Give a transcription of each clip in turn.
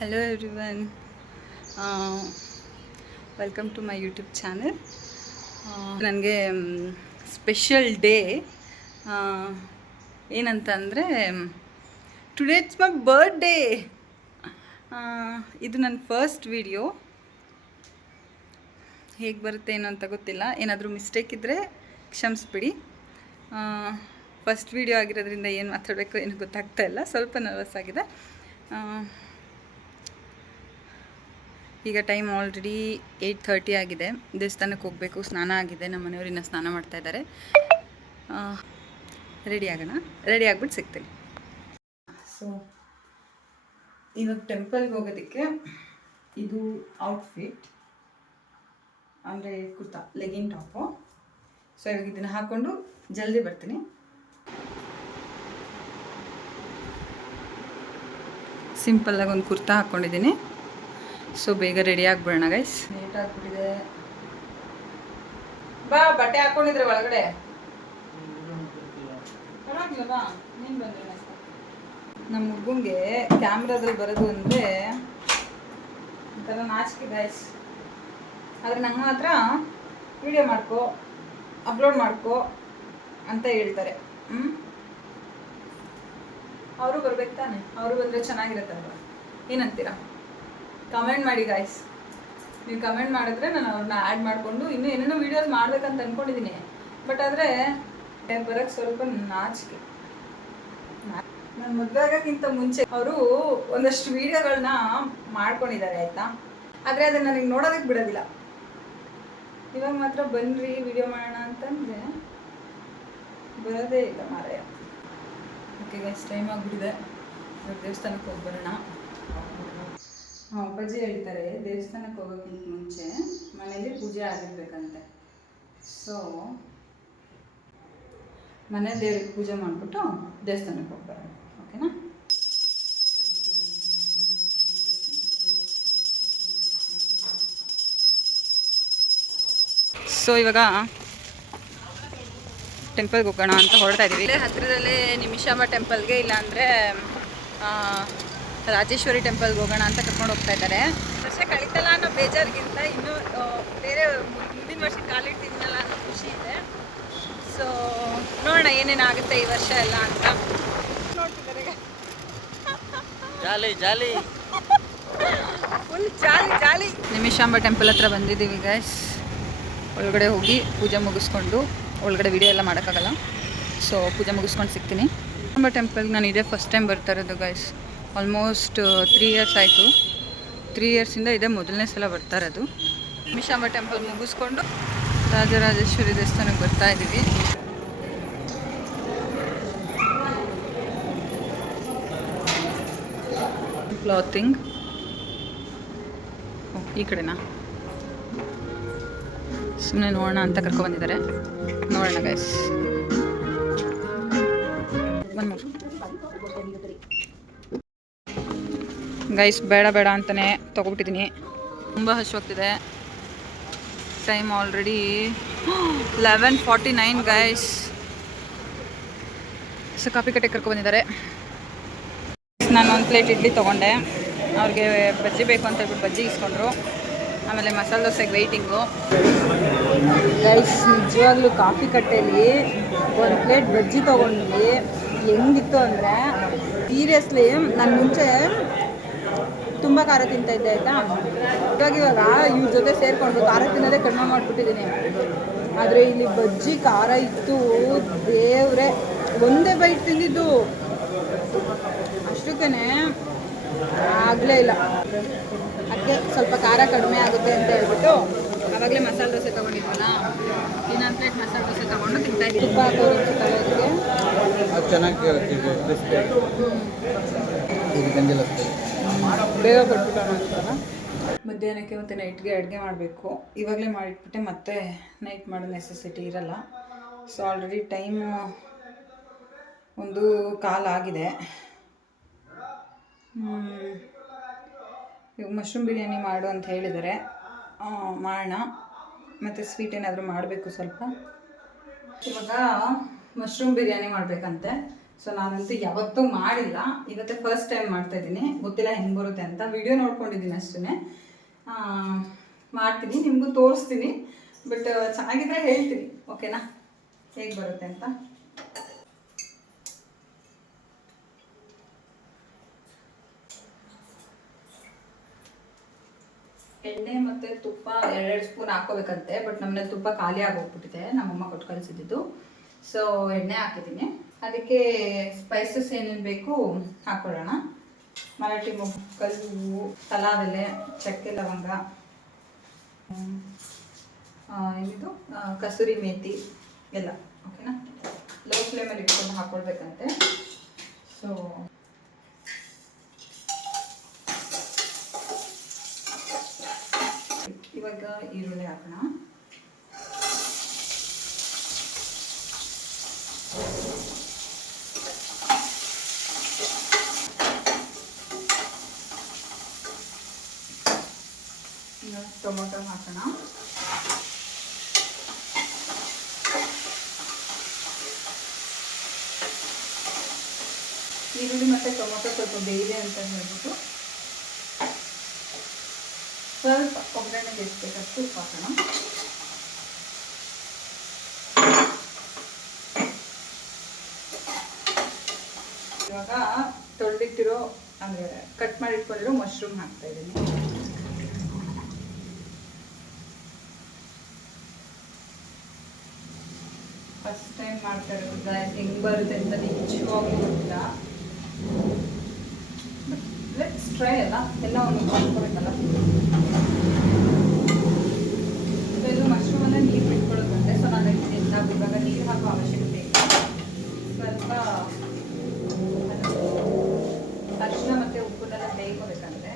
Hello everyone, welcome to my YouTube channel. ನನಗೆ special day ಏನಂತ ಅಂದರೆ ಟುಡೇ ಇಟ್ಸ್ ಮೈ ಬರ್ಡೇ. ಇದು ನನ್ನ ಫಸ್ಟ್ ವಿಡಿಯೋ. ಹೇಗೆ ಬರುತ್ತೆ ಏನೋ ಅಂತ ಗೊತ್ತಿಲ್ಲ, ಏನಾದರೂ ಮಿಸ್ಟೇಕ್ ಇದ್ದರೆ ಕ್ಷಮಿಸ್ಬಿಡಿ. ಫಸ್ಟ್ ವಿಡಿಯೋ ಆಗಿರೋದ್ರಿಂದ ಏನು ಮಾತಾಡಬೇಕು ಏನು ಗೊತ್ತಾಗ್ತಾ ಇಲ್ಲ, ಸ್ವಲ್ಪ ನರ್ವಸ್ ಆಗಿದೆ. ಈಗ ಟೈಮ್ ಆಲ್ರೆಡಿ 8:30 ಆಗಿದೆ. ದೇವಸ್ಥಾನಕ್ಕೆ ಹೋಗಬೇಕು, ಸ್ನಾನ ಆಗಿದೆ, ನಮ್ಮ ಮನೆಯವರಿನ್ನ ಸ್ನಾನ ಮಾಡ್ತಾ ಇದ್ದಾರೆ. ರೆಡಿ ಆಗಿಬಿಟ್ಟು ಸಿಗ್ತೀನಿ. ಸೊ ಇವಾಗ ಟೆಂಪಲ್ಗೆ ಹೋಗೋದಕ್ಕೆ ಇದು ಔಟ್ಫಿಟ್ ಅಂದರೆ ಕುರ್ತಾ, ಲೆಗಿನ್ ಟಾಪು. ಸೊ ಇವಾಗ ಇದನ್ನು ಹಾಕ್ಕೊಂಡು ಜಲ್ದಿ ಬರ್ತೀನಿ. ಸಿಂಪಲ್ಲಾಗಿ ಒಂದು ಕುರ್ತಾ ಹಾಕ್ಕೊಂಡಿದ್ದೀನಿ. ಸೊ ಬೇಗ ರೆಡಿ ಆಗಿಬಿಡೋಣ ಗೈಸ್. ಲೇಟ್ ಆಗಿಬಿಟ್ಟಿದೆ. ಬಾ, ಬಟ್ಟೆ ಹಾಕ್ಕೊಂಡಿದ್ರೆ ಒಳಗಡೆ ಪರವಾಗಿಲ್ಲ, ಬಾ ನೀನು ಬಂದರೆ. ನಮ್ಮ ಹುಡುಗಂಗೆ ಕ್ಯಾಮ್ರಾದಲ್ಲಿ ಬರೋದು ಅಂದರೆ ಒಂಥರ ನಾಚಿಕೆ ಗೈಸ್. ಆದರೆ ನಂಗೆ ಮಾತ್ರ ವಿಡಿಯೋ ಮಾಡ್ಕೊ, ಅಪ್ಲೋಡ್ ಮಾಡ್ಕೊ ಅಂತ ಹೇಳ್ತಾರೆ. ಅವರು ಬರ್ಬೇಕು ತಾನೆ, ಅವರು ಬಂದರೆ ಚೆನ್ನಾಗಿರುತ್ತಲ್ವ? ಏನಂತೀರಾ? ಕಮೆಂಟ್ ಮಾಡಿ ಗಾಯ್ಸ್. ನೀವು ಕಮೆಂಟ್ ಮಾಡಿದ್ರೆ ನಾನು ಅವ್ರನ್ನ ಆ್ಯಡ್ ಮಾಡಿಕೊಂಡು ಇನ್ನೂ ಏನೇನೋ ವೀಡಿಯೋಸ್ ಮಾಡ್ಬೇಕಂತ ಅಂದ್ಕೊಂಡಿದ್ದೀನಿ. ಬಟ್ ಆದರೆ ಬರೋಕ್ಕೆ ಸ್ವಲ್ಪ ನಾಚಿಕೆ. ನಾನು ಮದುವೆ ಆಗೋಕ್ಕಿಂತ ಮುಂಚೆ ಅವರು ಒಂದಷ್ಟು ವೀಡಿಯೋಗಳನ್ನ ಮಾಡ್ಕೊಂಡಿದ್ದಾರೆ, ಆಯಿತಾ? ಆದರೆ ಅದನ್ನು ನನಗೆ ನೋಡೋದಕ್ಕೆ ಬಿಡೋದಿಲ್ಲ. ಇವಾಗ ಮಾತ್ರ ಬನ್ನಿರಿ ವಿಡಿಯೋ ಮಾಡೋಣ ಅಂತಂದರೆ ಬರೋದೇ ಇಲ್ಲ ಮಾರಾಯ. ಓಕೆ ಗೈಸ್, ಟೈಮ್ ಆಗಿಬಿಟ್ಟಿದೆ. ದೇವಸ್ಥಾನಕ್ಕೆ ಹೋಗಿ ಬರೋಣ. ಅಪ್ಪಾಜಿ ಹೇಳ್ತಾರೆ ದೇವಸ್ಥಾನಕ್ಕೆ ಹೋಗೋಕ್ಕಿಂತ ಮುಂಚೆ ಮನೇಲಿ ಪೂಜೆ ಆಗಿರ್ಬೇಕಂತೆ. ಸೊ ಮನೆ ದೇವ್ರಿಗೆ ಪೂಜೆ ಮಾಡಿಬಿಟ್ಟು ದೇವಸ್ಥಾನಕ್ಕೆ ಹೋಗಿ ಬರೋಣ, ಓಕೆನಾ? ಸೊ ಇವಾಗ ಟೆಂಪಲ್ಗೆ ಹೋಗೋಣ ಅಂತ ಹೊರಡ್ತಾ ಇದ್ದೀವಿ. ಇಲ್ಲೇ ಹತ್ತಿರದಲ್ಲೇ ನಿಮಿಷಾಂಬ ಟೆಂಪಲ್ಗೆ, ಇಲ್ಲಾಂದರೆ ರಾಜೇಶ್ವರಿ ಟೆಂಪಲ್ಗೆ ಹೋಗೋಣ ಅಂತ ಕರ್ಕೊಂಡು ಹೋಗ್ತಾ ಇದ್ದಾರೆ. ವರ್ಷ ಕಳೀತಲ್ಲ ಅನ್ನೋ ಬೇಜಾರಿಗಿಂತ ಇನ್ನೂ ಬೇರೆ ಮುಂದಿನ ವರ್ಷ ಕಾಲಿಡ್ತಿದ್ದೀನಲ್ಲ ಅನ್ನೋ ಖುಷಿ ಇದೆ. ಸೊ ನೋಡೋಣ ಏನೇನಾಗುತ್ತೆ ಈ ವರ್ಷ ಎಲ್ಲ ಅಂತ ನೋಡ್ತಿದ್ದಾರೆ. ಜಾಲಿ ಜಾಲಿ ಫುಲ್ ಜಾಲಿ ಜಾಲಿ. ನಿಮಿಷಾಂಬ ಟೆಂಪಲ್ ಹತ್ರ ಬಂದಿದ್ದೀವಿ ಗೈಸ್. ಒಳಗಡೆ ಹೋಗಿ ಪೂಜೆ ಮುಗಿಸ್ಕೊಂಡು, ಒಳಗಡೆ ವಿಡಿಯೋ ಎಲ್ಲ ಮಾಡೋಕ್ಕಾಗಲ್ಲ, ಸೊ ಪೂಜೆ ಮುಗಿಸ್ಕೊಂಡು ಸಿಗ್ತೀನಿ. ನಿಮಿಷಾಂಬ ಟೆಂಪಲ್ಗೆ ನಾನು ಇದೇ ಫಸ್ಟ್ ಟೈಮ್ ಬರ್ತಾ ಇರೋದು ಗೈಸ್. ಆಲ್ಮೋಸ್ಟ್ 3 ಇಯರ್ಸ್ ಆಯಿತು. 3 ಇಯರ್ಸಿಂದ ಇದೇ ಮೊದಲನೇ ಸಲ ಬರ್ತಾ ಇರೋದು. ನಿಮಿಷಾಂಬ ಟೆಂಪಲ್ ಮುಗಿಸ್ಕೊಂಡು ರಾಜರಾಜೇಶ್ವರಿ ದೇವಸ್ಥಾನಕ್ಕೆ ಬರ್ತಾ ಇದ್ದೀವಿ. ಕ್ಲಾತಿಂಗ್ ಈ ಕಡೆನಾ? ಸುಮ್ಮನೆ ನೋಡೋಣ ಅಂತ ಕರ್ಕೊಬಂದಿದ್ದಾರೆ. ನೋಡೋಣ ಗೈಸ್. ಗೈಸ್ ಬೇಡ ಅಂತಲೇ ತೊಗೊಬಿಟ್ಟಿದ್ದೀನಿ. ತುಂಬ ಹಸಿವಾಗ್ತಿದೆ. Time already 11:49 guys. So coffee Katte ಕರ್ಕೊಬಂದಿದ್ದಾರೆ. ನಾನು ಒಂದು ಪ್ಲೇಟ್ ಇಡ್ಲಿ ತೊಗೊಂಡೆ. ಅವ್ರಿಗೆ ಬಜ್ಜಿ ಬೇಕು ಅಂತ ಹೇಳ್ಬಿಟ್ಟು ಬಜ್ಜಿ ಇಸ್ಕೊಂಡ್ರು. ಆಮೇಲೆ ಮಸಾಲೆ ದೋಸೆಗೆ ವೆಯ್ಟಿಂಗು. ಗೈಸ್ ನಿಜವಾಗ್ಲೂ ಕಾಫಿ ಕಟ್ಟೆಯಲ್ಲಿ ಒಂದು ಪ್ಲೇಟ್ ಬಜ್ಜಿ ತೊಗೊಂಡ್ವಿ. ಹೆಂಗಿತ್ತು ಅಂದರೆ ಸೀರಿಯಸ್ಲಿ ನಾನು ಮುಂಚೆ ತುಂಬ ಖಾರ ತಿಂತಾಯಿದ್ದೆ, ಆಯಿತಾ? ಇವಾಗ ಇವ್ರ ಜೊತೆ ಸೇರಿಕೊಂಡು ಖಾರ ತಿನ್ನೋದೇ ಕಡಿಮೆ ಮಾಡಿಬಿಟ್ಟಿದ್ದೀನಿ. ಆದರೆ ಇಲ್ಲಿ ಬಜ್ಜಿ ಖಾರ ಇತ್ತು, ದೇವ್ರೆ. ಒಂದೇ ಬೈಟ್ ತಿಂದಿದ್ದು, ಅಷ್ಟಕ್ಕೇ ಆಗಲೇ ಇಲ್ಲ. ಅದಕ್ಕೆ ಸ್ವಲ್ಪ ಖಾರ ಕಡಿಮೆ ಆಗುತ್ತೆ ಅಂತ ಹೇಳ್ಬಿಟ್ಟು ಆವಾಗಲೇ ಮಸಾಲೆ ದೋಸೆ ತೊಗೊಂಡಿದ್ವಲ್ಲ, ಇನ್ನೊಂದು ಪ್ಲೇಟ್ ಮಸಾಲೆ ದೋಸೆ ತೊಗೊಂಡು ತಿಂತಾಯಿದ್ದೀವಿ. ತುಪ್ಪ ಹಾಕೋದಕ್ಕೆ ತಗೋದಕ್ಕೆ ಬೇಗ ಕೊಟ್ಬಿಟ್ಟೋಣ ಅಂತಲ್ಲ. ಮಧ್ಯಾಹ್ನಕ್ಕೆ ಮತ್ತು ನೈಟ್ಗೆ ಅಡುಗೆ ಮಾಡಬೇಕು. ಇವಾಗಲೇ ಮಾಡಿಟ್ಬಿಟ್ಟೆ ಮತ್ತೆ ನೈಟ್ ಮಾಡೋ ನೆಸೆಸಿಟಿ ಇರಲ್ಲ. ಸೊ ಆಲ್ರೆಡಿ ಟೈಮು 1:15 ಆಗಿದೆ. ಇವಾಗ ಮಶ್ರೂಮ್ ಬಿರಿಯಾನಿ ಮಾಡು ಅಂತ ಹೇಳಿದ್ದಾರೆ, ಮಾಡೋಣ. ಮತ್ತು ಸ್ವೀಟ್ ಏನಾದರೂ ಮಾಡಬೇಕು ಸ್ವಲ್ಪ. ಇವಾಗ ಮಶ್ರೂಮ್ ಬಿರಿಯಾನಿ ಮಾಡಬೇಕಂತೆ. ಸೊ ನಾನಂತೂ ಯಾವತ್ತೂ ಮಾಡಿಲ್ಲ, ಇವತ್ತೇ ಫಸ್ಟ್ ಟೈಮ್ ಮಾಡ್ತಾ ಇದ್ದೀನಿ. ಗೊತ್ತಿಲ್ಲ ಹೆಂಗೆ ಬರುತ್ತೆ ಅಂತ. ವಿಡಿಯೋ ನೋಡ್ಕೊಂಡಿದ್ದೀನಿ ಅಷ್ಟೇ. ಮಾಡ್ತೀನಿ, ನಿಮಗೂ ತೋರಿಸ್ತೀನಿ. ಬಟ್ ಚೆನ್ನಾಗಿದ್ರೆ ಹೇಳ್ತೀನಿ, ಓಕೆನಾ, ಹೇಗೆ ಬರುತ್ತೆ ಅಂತ. ಎಣ್ಣೆ ಮತ್ತು ತುಪ್ಪ 2 ಸ್ಪೂನ್ ಹಾಕೋಬೇಕಂತೆ. ಬಟ್ ನಮ್ಮನೇಲಿ ತುಪ್ಪ ಖಾಲಿ ಆಗೋಗ್ಬಿಟ್ಟಿದೆ, ನಮ್ಮಮ್ಮ ಕೊಟ್ಟು ಕಳಿಸಿದ್ದು. ಸೊ ಎಣ್ಣೆ ಹಾಕಿದ್ದೀನಿ. ಅದಕ್ಕೆ ಸ್ಪೈಸಸ್ ಏನೇನು ಬೇಕು ಹಾಕೊಳ್ಳೋಣ. ಮರಾಠಿ ಮೊಗ್ಗು, ಕಲ್ಲು, ಪಲಾವೆಲೆ, ಚಕ್ಕೆ ಲವಂಗ, ಏನಿದು ಕಸೂರಿ ಮೇಥಿ ಎಲ್ಲ, ಓಕೆನಾ. ಲೋ ಫ್ಲೇಮಲ್ಲಿ ಇಟ್ಕೊಂಡು ಹಾಕೊಳ್ಬೇಕಂತೆ. ಸೊ ಇವಾಗ ಈರುಳ್ಳಿ ಹಾಕೋಣ. ಟೊಮೊಟೊ ಹಾಕೋಣ. ಈರುಳ್ಳಿ ಮತ್ತು ಟೊಮೊಟೊ ಸ್ವಲ್ಪ ಬೇಯಿದೆ ಅಂತ ಹೇಳ್ಬಿಟ್ಟು ಸ್ವಲ್ಪ ಒಗ್ಗರಣೆಗೆ ಎಷ್ಟಬೇಕಷ್ಟು ಉಪ್ಪು ಹಾಕೋಣ. ಇವಾಗ ತೊಳೆದಿಟ್ಟಿರೋ ಅಂದರೆ ಕಟ್ ಮಾಡಿ ಇಟ್ಕೊಂಡಿರೋ ಮಶ್ರೂಮ್ ಹಾಕ್ತಾ ಇದ್ದೀನಿ. ಫಸ್ಟ್ ಟೈಮ್ ಮಾಡ್ತಾ ಇರೋದು ಗಾಯ್ಸ್, ಹೆಂಗೆ ಬರುತ್ತೆ ಅಂತ ನಿಜವಾಗ್ಲೂ ಗೊತ್ತಿಲ್ಲ. ಬಟ್ ಲೆಟ್ಸ್ ಟ್ರೈ ಅಲ್ಲ, ಎಲ್ಲ ಒಂದು ಮಾಡ್ಕೋಬೇಕಲ್ಲ. ಇದು ಮಶ್ರೂಮಲ್ಲೇ ನೀರು ಬಿಟ್ಕೊಳ್ಳೋದಂತೆ. ಸೊ ನಾನು ಇವಾಗ ನೀರು ಹಾಕೋ ಅವಶ್ಯಕತೆ ಇಲ್ಲ. ಸ್ವಲ್ಪ ಅರಿಶಿನ ಮತ್ತು ಉಪ್ಪನ್ನೆಲ್ಲ ಬೇಯ್ಕೋಬೇಕಂದ್ರೆ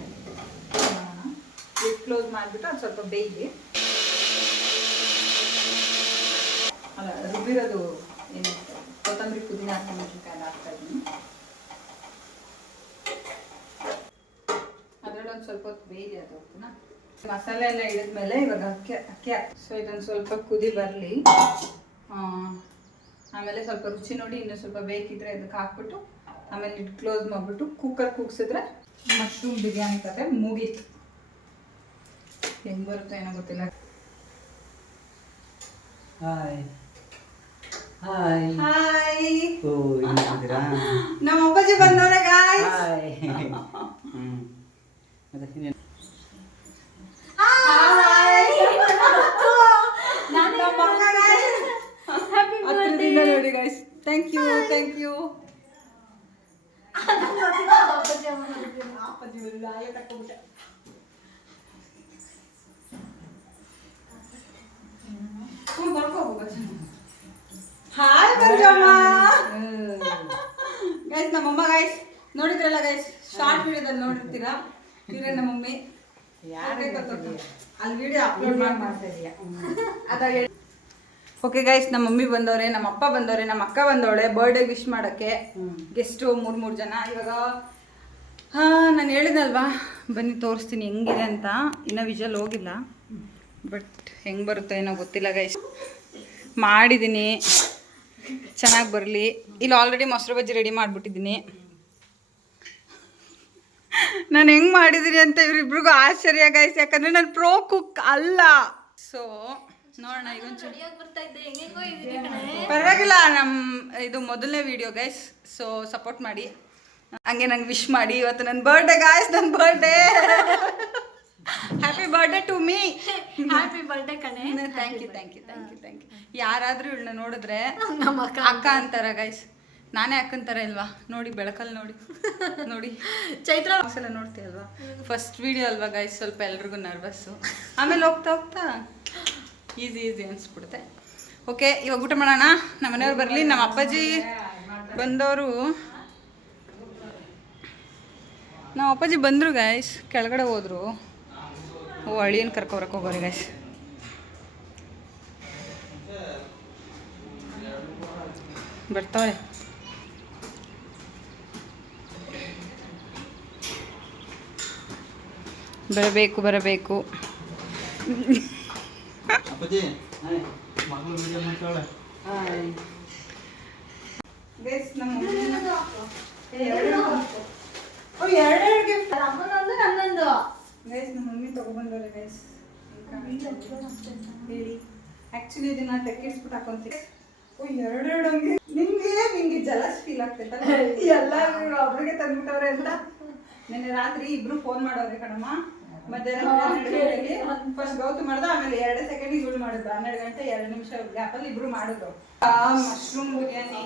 ಲಿಡ್ ಕ್ಲೋಸ್ ಮಾಡಿಬಿಟ್ಟು ಅದು ಸ್ವಲ್ಪ ಬೇಯ್ಲಿ. ಅಲ್ಲ, ರುಬ್ಬಿರೋದು ಏನು ಕೊತ್ತಂಬರಿ, ಪುದೀನ, ಹಸಿಮೆಣಸಿನಕಾಯಿ ಎಲ್ಲ ಹಾಕ್ತಾ ಇದ್ದೀನಿ. ಅದರಲ್ಲಿ ಒಂದು ಸ್ವಲ್ಪ ಹೊತ್ತು ಬೇಯ್ಲಿ ಅದು, ಓಕೆನಾ. ಮಸಾಲೆ ಎಲ್ಲ ಇಳಿದ್ಮೇಲೆ ಇವಾಗ ಅಕ್ಕಿ ಹಾಕಿ. ಸೊ ಇದೊಂದು ಸ್ವಲ್ಪ ಕುದಿ ಬರಲಿ. ಆಮೇಲೆ ಸ್ವಲ್ಪ ರುಚಿ ನೋಡಿ ಇನ್ನೂ ಸ್ವಲ್ಪ ಬೇಕಿದ್ರೆ ಇದಕ್ಕೆ ಹಾಕ್ಬಿಟ್ಟು ಆಮೇಲೆ ಲಿಡ್ ಕ್ಲೋಸ್ ಮಾಡಿಬಿಟ್ಟು ಕುಕ್ಕರ್ ಕೂಗ್ಸಿದ್ರೆ ಮಶ್ರೂಮ್ ಬಿರಿಯಾನಿ ಕತೆ ಮುಗೀತು. ಹೆಂಗೆ ಬರುತ್ತೆ ಏನೋ ಗೊತ್ತಿಲ್ಲ. Hi hi hi. ಓ ಏನಿದ್ದೀರಾ? ನಮ್ಮ ಅಪ್ಪಾಜಿ ಬಂದವ್ರೆ ಗಾಯ್ಸ್. ಹಾಯ್. ಮತ್ತೆ ಇನ್ನೇನು? ಹಾಯ್. ನಮ್ಮ ಮಗ ಗಾಯ್ಸ್. ಹ್ಯಾಪಿ ಬರ್ತ್ಡೇ ನೋಡಿ guys. Thank you, thank you. ಅಪ್ಪಾಜಿ ಬರಲ್ಲ, ಆಯೋ ತಕ್ಕೊಂಬಿಟ್ಟೆ. ಹಾಯ್ ಬಂಜಮ್ಮ ಗೈಸ್, ನಮ್ಮಮ್ಮ ಗೈಸ್ ನೋಡಿದ್ರಲ್ಲ ಗೈಸ್, ಶಾರ್ಟ್ ವಿಡಿಯೋದಲ್ಲಿ ನೋಡಿರ್ತೀರಾ. ಇವರೇ ನಮ್ಮ ಮಮ್ಮಿ. ಯಾರೇ ಗೊತ್ತಲ್ಲ, ಅಲ್ಲಿ ವಿಡಿಯೋ ಅಪ್ಲೋಡ್ ಮಾಡ್ತಾ ಇದೀಯಾ ಅದ. ಓಕೆ ಗೈಸ್, ನಮ್ಮ ಮಮ್ಮಿ ಬಂದವ್ರೆ, ನಮ್ಮ ಅಪ್ಪ ಬಂದವ್ರೆ, ನಮ್ಮ ಅಕ್ಕ ಬಂದವಳೆ ಬರ್ಡೇ ವಿಶ್ ಮಾಡೋಕ್ಕೆ. ಗೆಸ್ಟು 3 ಜನ. ಇವಾಗ ನಾನು ಹೇಳಿದಲ್ವಾ, ಬನ್ನಿ ತೋರಿಸ್ತೀನಿ ಹೆಂಗಿದೆ ಅಂತ. ಇನ್ನೂ ವಿಜುವಲ್ ಹೋಗಿಲ್ಲ, ಬಟ್ ಹೆಂಗೆ ಬರುತ್ತೋ ಏನೋ ಗೊತ್ತಿಲ್ಲ ಗೈಸ್. ಮಾಡಿದ್ದೀನಿ, ಚೆನ್ನಾಗಿ ಬರಲಿ. ಇಲ್ಲಿ ಆಲ್ರೆಡಿ ಮೊಸರು ಬಜ್ಜಿ ರೆಡಿ ಮಾಡಿಬಿಟ್ಟಿದ್ದೀನಿ. ನಾನು ಹೆಂಗೆ ಮಾಡಿದ್ದೀನಿ ಅಂತ ಇವರಿಬ್ರಿಗೂ ಆಶ್ಚರ್ಯ ಗೈಸ್, ಯಾಕಂದರೆ ನಾನು ಪ್ರೋ ಕುಕ್ ಅಲ್ಲ. ಸೊ ನೋಡೋಣ, ಈಗೊಂಚೂರು ಪರವಾಗಿಲ್ಲ. ಇದು ಮೊದಲನೇ ವಿಡಿಯೋ ಗೈಸ್, ಸೊ ಸಪೋರ್ಟ್ ಮಾಡಿ, ಹಂಗೆ ನಂಗೆ ವಿಶ್ ಮಾಡಿ. ಇವತ್ತು ನನ್ನ ಬರ್ಡೇ ಗಾಯ್ಸ್, ನನ್ನ birthday. Happy birthday to me. Happy birthday ಕಣೆ. Thank you, thank you, thank you, thank you. ಯಾರಾದರೂ ಇವಳನ್ನ ನೋಡಿದ್ರೆ ನಮ್ಮ ಅಕ್ಕ ಅಂತಾರ ಗೈಸ್. ನಾನೇ ಅಕ್ಕಂತಾರ ಇಲ್ವಾ? ನೋಡಿ ಬೆಳಕಲ್ಲಿ ನೋಡಿ ನೋಡಿ ಚೈತ್ರ ಎಲ್ಲ ನೋಡ್ತೀಯಲ್ವಾ? ಫಸ್ಟ್ ವಿಡಿಯೋ ಅಲ್ವಾ ಗೈಸ್, ಸ್ವಲ್ಪ ಎಲ್ರಿಗೂ ನರ್ವಸ್ಸು. ಆಮೇಲೆ ಹೋಗ್ತಾ ಹೋಗ್ತಾ ಈಸಿ ಅನಿಸ್ಬಿಡುತ್ತೆ. ಓಕೆ, ಇವಾಗ ಊಟ ಮಾಡೋಣ. ನಮ್ಮ ಮನೆಯವ್ರು ಬರಲಿ. ನಮ್ಮ ಅಪ್ಪಾಜಿ ಬಂದವರು, ನಮ್ಮ ಅಪ್ಪಾಜಿ ಬಂದರು ಗೈಸ್, ಕೆಳಗಡೆ ಹೋದರು. ಓ, ಅಳಿಯನ್ ಕರ್ಕೊಬರಕ್ಕೆ ಹೋಗೋರಿ ಗೈಸ್. ಬರ್ತಾಳೆ. ಬರಬೇಕು. ಗೈಸ್ ನಮ್ಮ ಎರಡು ಗಿಫ್ಟ್ ಅಮ್ಮನೊಂದು ನನ್ನೊಂದು. ಗೈಸ್ ನಮ್ಮ ಮಮ್ಮಿ ತಗೊಬಂದವ್ರೆ ಗೈಸ್. ಹೇಳಿ ಆಕ್ಚುಲಿ ಇದನ್ನ ತೆಕ್ಕಿಸ್ಬಿಟ್ಟು ಹಾಕೊಂತೀನಿ. ಎರಡು ಅಂಗಿ ನಿಂಗೆ ಜಲಸ್ ಫೀಲ್ ಆಗ್ತೈತಲ್ಲ ಎಲ್ಲ ಒಬ್ರಿಗೆ ತಂದ್ಬಿಟ್ಟವ್ರೆ ಅಂತ. ನಿನ್ನೆ ರಾತ್ರಿ ಇಬ್ರು ಫೋನ್ ಮಾಡೋರೆ ಕಣಮ್ಮ. ಮಧ್ಯಾಹ್ನ 12 ಗಂಟೆಗೆ ಫಸ್ಟ್ ಗೌತು ಮಾಡ್ದ, ಆಮೇಲೆ 2 ಸೆಕೆಂಡ್ ಇವಳು ಮಾಡಿದ್ರು. 12 ಗಂಟೆ 2 ನಿಮಿಷ ಗ್ಯಾಪಲ್ಲಿ ಇಬ್ರು ಮಾಡಿದ್ರು. ಮಶ್ರೂಮ್ ಬಿರಿಯಾನಿ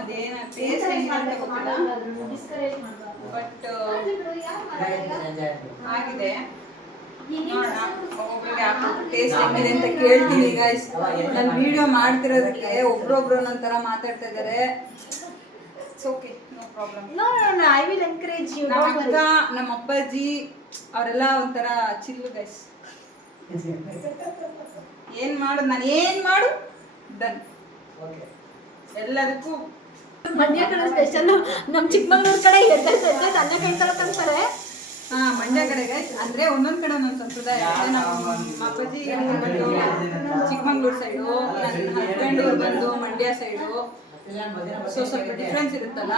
ಅದೇನ ಟೇಸ್ಟ್ ಬಟ್ ಆಗಿದೆ. ನೋಡೋಣ ಒಬ್ಬೊಬ್ರಿಗೆ ಟೇಸ್ಟ್ ಹೆಂಗಿದೆ ಅಂತ ಕೇಳ್ತೀನಿ ಗೈಸ್. ನಾನು ವಿಡಿಯೋ ಮಾಡ್ತಿರೋದಕ್ಕೆ ಒಬ್ರೊಬ್ರು ಒಂಥರ ಮಾತಾಡ್ತಾ ಇದ್ದಾರೆ. It's okay, no problem. ನೋಡೋಣ, ಐ ವಿಲ್ ಎನ್ಕರೇಜ್ ಯು. ನಮ್ಮ ಅಕ್ಕ ನಮ್ಮ ಅಪ್ಪಾಜಿ ಅವರೆಲ್ಲ ಒಂಥರ ಚಿಲ್ಲು ಗೈಸ್. ಏನ್ ಮಾಡೋದು, ನಾನು ಏನ್ ಮಾಡು ಡನ್. ಎಲ್ಲದಕ್ಕೂ ಮಂಡ್ಯ ಕಡೆ ಸ್ಪೆಷಲ್. ನಮ್ಮ ಚಿಕ್ಕಮಂಗ್ಳೂರ್ ಕಡೆ ಅನ್ನ ಕೈತರ ತಂತಾರೆ. ಮಂಡ್ಯ ಕಡೆ ಗೈಸ್ ಅಂದ್ರೆ ಒಂದೊಂದ್ ಕಡೆ ಒಂದೊಂದು ಸಂಪ್ರದಾಯ ಇದೆ. ನಮ್ಮ ಅಪ್ಪಾಜಿ ಬಂದು ಚಿಕ್ಕಮಂಗ್ಳೂರ್ ಸೈಡು, ನನ್ನ ಹಸ್ಬೆಂಡ್ ಬಂದು ಮಂಡ್ಯ ಸೈಡು. ಸೊ ಸ್ವಲ್ಪ ಡಿಫ್ರೆನ್ಸ್ ಇರುತ್ತಲ್ಲ,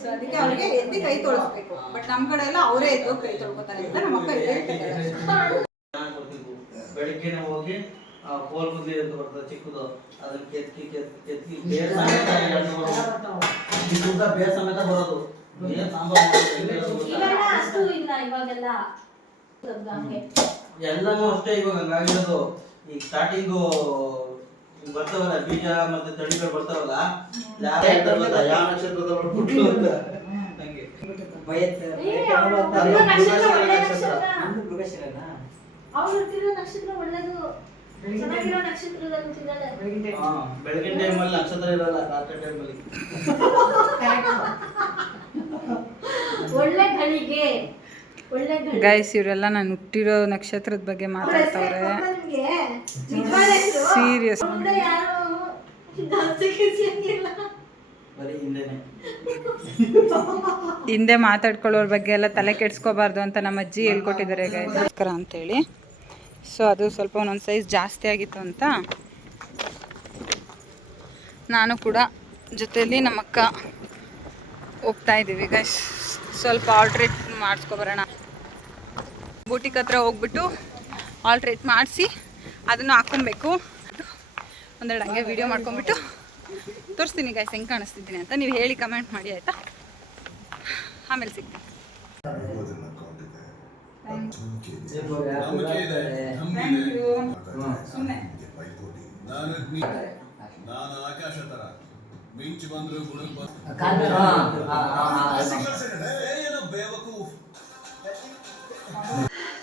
ಸೊ ಅದಕ್ಕೆ ಅವ್ರಿಗೆ ಎದ್ದು ಕೈ ತೊಳಸ್ಬೇಕು. ಬಟ್ ನಮ್ಮ ಕಡೆ ಎಲ್ಲ ಅವರೇ ಎದ್ದು ಕೈ ತೊಳ್ಕೊತಾರೆ ಅಂತ ನಮ್ಮ ಅಕ್ಕ ಹೇಳ್ತಾರೆ. ಬೆಳಿಗ್ಗೆ ಹೋಗಿ ಪೋಲ್ ಕುದ್ಲಿ ಅಂತ ಬರ್ತದೆ ಚಿಕ್ಕದು, ಅದನ್ನ ಕೆತ್ತಿ ಬೇರ್ ಸಮೇತ ಬರೋದು. ಏನ್ ಸಾಂಬಾರ್ ಅಷ್ಟು ಇಲ್ಲ ಇವಾಗೆಲ್ಲ. ಎಲ್ಲವೂ ಅಷ್ಟೇ ಇವಾಗ ಹಂಗಾಗಿರೋದು. ಈಗ ಸ್ಟಾರ್ಟಿಂಗು ಬರ್ತಾವಲ್ಲ ಬೀಜ ಮತ್ತೆ ತಳಿಗಳು ಬರ್ತಾವಲ್ಲ, ಯಾವ ನಕ್ಷತ್ರದ ಬರ್ಬಿಟ್ಟು ಅಂತ ಹಂಗೆ ನಕ್ಷತ್ರ ಒಳ್ಳೇದು. ಚೆನ್ನಾಗಿರೋ ನಕ್ಷತ್ರದಲ್ಲಿ ಹುಟ್ಟಿದಾಳೆ. ಬೆಳಗಿನ ಟೈಮಲ್ಲಿ ನಕ್ಷತ್ರ ಇರಲ್ಲ, ರಾತ್ರಿ ಟೈಮಲ್ಲಿ ಒಳ್ಳೆ ಗಳಿಗೆ. ಗೈಸ್ ಇವರೆಲ್ಲ ನಾನು ಹುಟ್ಟಿರೋ ನಕ್ಷತ್ರದ ಬಗ್ಗೆ ಮಾತಾಡ್ತವ್ರೆ. ಸೀರಿಯಸ್ ಬರೀ ಹಿಂದೆನೆ ಹಿಂದೆ ಮಾತಾಡ್ಕೊಳ್ಳೋರ ಬಗ್ಗೆ ಎಲ್ಲ ತಲೆ ಕೆಡ್ಸ್ಕೋಬಾರ್ದು ಅಂತ ನಮ್ಮ ಅಜ್ಜಿ ಹೇಳ್ಕೊಟ್ಟಿದ್ದಾರೆ ಗೈಸ್ ಅಂತೇಳಿ. ಸೊ ಅದು ಸ್ವಲ್ಪ ಒಂದೊಂದು ಸೈಜ್ ಜಾಸ್ತಿ ಆಗಿತ್ತು ಅಂತ ನಾನು ಕೂಡ ಜೊತೆಯಲ್ಲಿ ನಮ್ಮ ಅಕ್ಕ ಹೋಗ್ತಾ ಇದ್ದೀವಿ ಗೈಸ್. ಸ್ವಲ್ಪ ಆಲ್ಟ್ರೇಟ್ ಮಾಡಿಸ್ಕೊಬರೋಣ. ಬೂಟಿಕ್ ಹತ್ರ ಹೋಗ್ಬಿಟ್ಟು ಆಲ್ಟ್ರೇಟ್ ಮಾಡಿಸಿ ಅದನ್ನು ಹಾಕ್ಕೊಬೇಕು. ಒಂದೆರಡು ಹಂಗೆ ವೀಡಿಯೋ ಮಾಡ್ಕೊಂಬಿಟ್ಟು ತೋರಿಸ್ತೀನಿ ಗೈಸ್ ಹೆಂಗೆ ಕಾಣಿಸ್ತಿದ್ದೀನಿ ಅಂತ. ನೀವು ಹೇಳಿ ಕಮೆಂಟ್ ಮಾಡಿ ಆಯಿತಾ? ಆಮೇಲೆ ಸಿಗ್ತೀನಿ. ನಾನು ಆಕಾಶ ತರ ಮಿಂಚು ಬಂದ್ರು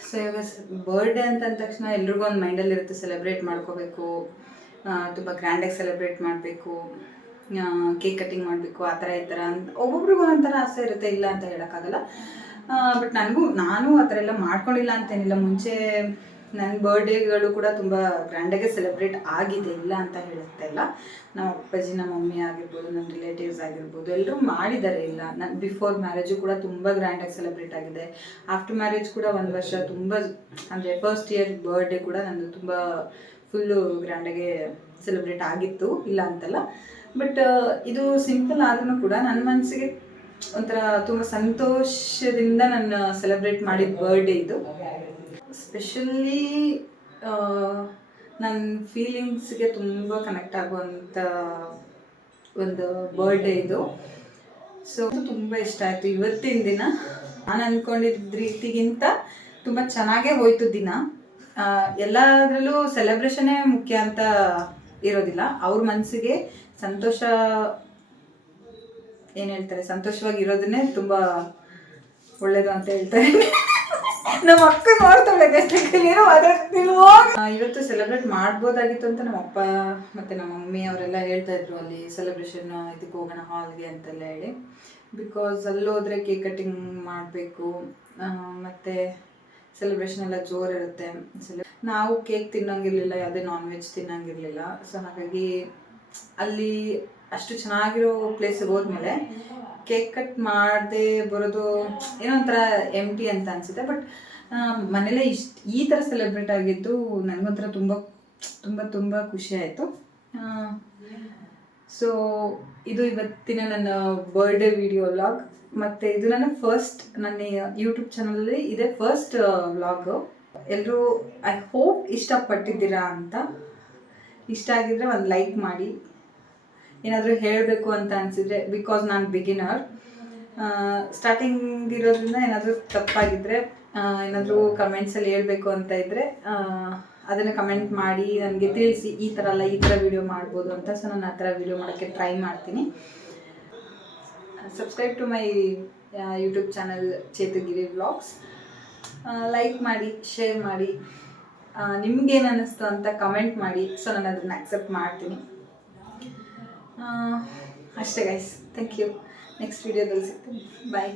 ಸೊ ಇವಾಗ ಬರ್ಡೇ ಅಂತ ಅಂದ ತಕ್ಷಣ ಎಲ್ರಿಗೂ ಒಂದು ಮೈಂಡಲ್ಲಿ ಇರುತ್ತೆ, ಸೆಲೆಬ್ರೇಟ್ ಮಾಡ್ಕೋಬೇಕು, ತುಂಬ ಗ್ರ್ಯಾಂಡಾಗಿ ಸೆಲೆಬ್ರೇಟ್ ಮಾಡಬೇಕು, ಕೇಕ್ ಕಟ್ಟಿಂಗ್ ಮಾಡಬೇಕು, ಆ ಥರ ಈ ಥರ ಅಂತ ಒಬ್ಬೊಬ್ರಿಗೂ ಒಂಥರ ಆಸೆ ಇರುತ್ತೆ, ಇಲ್ಲ ಅಂತ ಹೇಳೋಕ್ಕಾಗಲ್ಲ. ಬಟ್ ನಾನು ಆ ಥರ ಎಲ್ಲ ಮಾಡ್ಕೊಂಡಿಲ್ಲ ಅಂತೇನಿಲ್ಲ. ಮುಂಚೆ ನನ್ನ ಬರ್ಡೇಗಳು ಕೂಡ ತುಂಬ ಗ್ರ್ಯಾಂಡಾಗೆ ಸೆಲೆಬ್ರೇಟ್ ಆಗಿದೆ, ಇಲ್ಲ ಅಂತ ಹೇಳುತ್ತೆ ಇಲ್ಲ. ನಮ್ಮ ಅಪ್ಪಾಜಿ ನಮ್ಮ ಮಮ್ಮಿ ಆಗಿರ್ಬೋದು, ನನ್ನ ರಿಲೇಟಿವ್ಸ್ ಆಗಿರ್ಬೋದು, ಎಲ್ಲರೂ ಮಾಡಿದ್ದಾರೆ. ಇಲ್ಲ ನನ್ನ ಬಿಫೋರ್ ಮ್ಯಾರೇಜು ಕೂಡ ತುಂಬ ಗ್ರ್ಯಾಂಡಾಗಿ ಸೆಲೆಬ್ರೇಟ್ ಆಗಿದೆ. ಆಫ್ಟರ್ ಮ್ಯಾರೇಜ್ ಕೂಡ 1 ವರ್ಷ ತುಂಬ ಅಂದರೆ ಫಸ್ಟ್ ಇಯರ್ ಬರ್ಡೇ ಕೂಡ ನಂದು ತುಂಬ ಫುಲ್ಲು ಗ್ರ್ಯಾಂಡಾಗೆ ಸೆಲೆಬ್ರೇಟ್ ಆಗಿತ್ತು, ಇಲ್ಲ ಅಂತಲ್ಲ. ಬಟ್ ಇದು ಸಿಂಪಲ್ ಆದ್ರೂ ಕೂಡ ನನ್ನ ಮನಸ್ಸಿಗೆ ಒಂಥರ ತುಂಬ ಸಂತೋಷದಿಂದ ನಾನು ಸೆಲೆಬ್ರೇಟ್ ಮಾಡಿದ ಬರ್ಡೇ ಇದು. ಸ್ಪೆಷಲಿ ನನ್ನ ಫೀಲಿಂಗ್ಸ್ಗೆ ತುಂಬ ಕನೆಕ್ಟ್ ಆಗುವಂಥ ಒಂದು ಬರ್ಡೇ ಇದು. ಸೊ ತುಂಬ ಇಷ್ಟ ಆಯಿತು ಇವತ್ತಿನ ದಿನ. ನಾನು ಅಂದ್ಕೊಂಡಿದ್ದ ರೀತಿಗಿಂತ ತುಂಬ ಚೆನ್ನಾಗೇ ಹೋಯಿತು ದಿನ. ಎಲ್ಲದರಲ್ಲೂ ಸೆಲೆಬ್ರೇಷನ್ನೇ ಮುಖ್ಯ ಅಂತ ಇರೋದಿಲ್ಲ. ಅವ್ರ ಮನಸ್ಸಿಗೆ ಸಂತೋಷ ಏನು ಹೇಳ್ತಾರೆ, ಸಂತೋಷವಾಗಿರೋದನ್ನೇ ತುಂಬ ಒಳ್ಳೇದು ಅಂತ ಹೇಳ್ತಾರೆ. ನಮ್ಮ ಅಕ್ಕ ನೋಡ್ತಾಳೆ ಏನೋ ಇವತ್ತು ಸೆಲೆಬ್ರೇಟ್ ಮಾಡ್ಬೋದಾಗಿತ್ತು ಅಂತ ನಮ್ಮ ಅಪ್ಪ ಮತ್ತು ನಮ್ಮ ಮಮ್ಮಿ ಅವರೆಲ್ಲ ಹೇಳ್ತಾ ಇದ್ರು, ಅಲ್ಲಿ ಸೆಲೆಬ್ರೇಷನ್ ಇದಕ್ಕೆ ಹೋಗೋಣ ಹಾಲ್ಗೆ ಅಂತೆಲ್ಲ ಹೇಳಿ. ಬಿಕಾಸ್ ಅಲ್ಲೋದ್ರೆ ಕೇಕ್ ಕಟ್ಟಿಂಗ್ ಮಾಡಬೇಕು ಮತ್ತು ಸೆಲೆಬ್ರೇಷನ್ ಎಲ್ಲ ಜೋರಿರುತ್ತೆ. ನಾವು ಕೇಕ್ ತಿನ್ನೋಂಗಿರಲಿಲ್ಲ, ಯಾವುದೇ ನಾನ್ ವೆಜ್ ತಿನ್ನೋಂಗಿರಲಿಲ್ಲ. ಸೊ ಹಾಗಾಗಿ ಅಲ್ಲಿ ಅಷ್ಟು ಚೆನ್ನಾಗಿರೋ ಪ್ಲೇಸಿಗೆ ಹೋದ್ಮೇಲೆ ಕೇಕ್ ಕಟ್ ಮಾಡದೆ ಬರೋದು ಏನೋ ಒಂಥರ ಎಂಟಿ ಅಂತ ಅನಿಸುತ್ತೆ. ಬಟ್ ಮನೇಲೇ ಈ ಥರ ಸೆಲೆಬ್ರೇಟ್ ಆಗಿದ್ದು ನನಗೊಂಥರ ತುಂಬ ತುಂಬ ತುಂಬ ಖುಷಿ ಆಯಿತು. ಸೊ ಇದು ಇವತ್ತಿನ ನನ್ನ ಬರ್ಡೇ ವಿಡಿಯೋ ವ್ಲಾಗ್. ಮತ್ತು ಇದು ನನ್ನ ನನ್ನ ಯೂಟ್ಯೂಬ್ ಚಾನಲಲ್ಲಿ ಇದೇ ಫಸ್ಟ್ ವ್ಲಾಗು. ಎಲ್ಲರೂ ಐ ಹೋಪ್ ಇಷ್ಟಪಟ್ಟಿದ್ದೀರಾ ಅಂತ. ಇಷ್ಟ ಆಗಿದ್ರೆ ಒಂದು ಲೈಕ್ ಮಾಡಿ. ಏನಾದರೂ ಹೇಳಬೇಕು ಅಂತ ಅನಿಸಿದರೆ, ಬಿಕಾಸ್ ನಾನು ಬಿಗಿನರ್, ಸ್ಟಾರ್ಟಿಂಗ್ ಇರೋದ್ರಿಂದ ಏನಾದರೂ ತಪ್ಪಾಗಿದ್ದರೆ, ಏನಾದರೂ ಕಮೆಂಟ್ಸಲ್ಲಿ ಹೇಳಬೇಕು ಅಂತ ಇದ್ದರೆ ಅದನ್ನು ಕಮೆಂಟ್ ಮಾಡಿ ನನಗೆ ತಿಳಿಸಿ. ಈ ಥರ ಅಲ್ಲ, ಈ ಥರ ವೀಡಿಯೋ ಮಾಡ್ಬೋದು ಅಂತ. ಸೊ ನಾನು ಆ ಥರ ವೀಡಿಯೋ ಮಾಡೋಕ್ಕೆ ಟ್ರೈ ಮಾಡ್ತೀನಿ. Subscribe to my YouTube channel Chethugiri vlogs. Like ಮಾಡಿ, ಶೇರ್ ಮಾಡಿ, ನಿಮ್ಗೇನು ಅನ್ನಿಸ್ತು ಅಂತ ಕಮೆಂಟ್ ಮಾಡಿ. ಸೊ ನಾನು ಅದನ್ನು ಅಕ್ಸೆಪ್ಟ್ ಮಾಡ್ತೀನಿ. ಅಷ್ಟೇ ಗೈಸ್, ಥ್ಯಾಂಕ್ ಯು. ನೆಕ್ಸ್ಟ್ ವೀಡಿಯೋದಲ್ಲಿ ಸಿಗ್ತೀನಿ. ಬಾಯ್.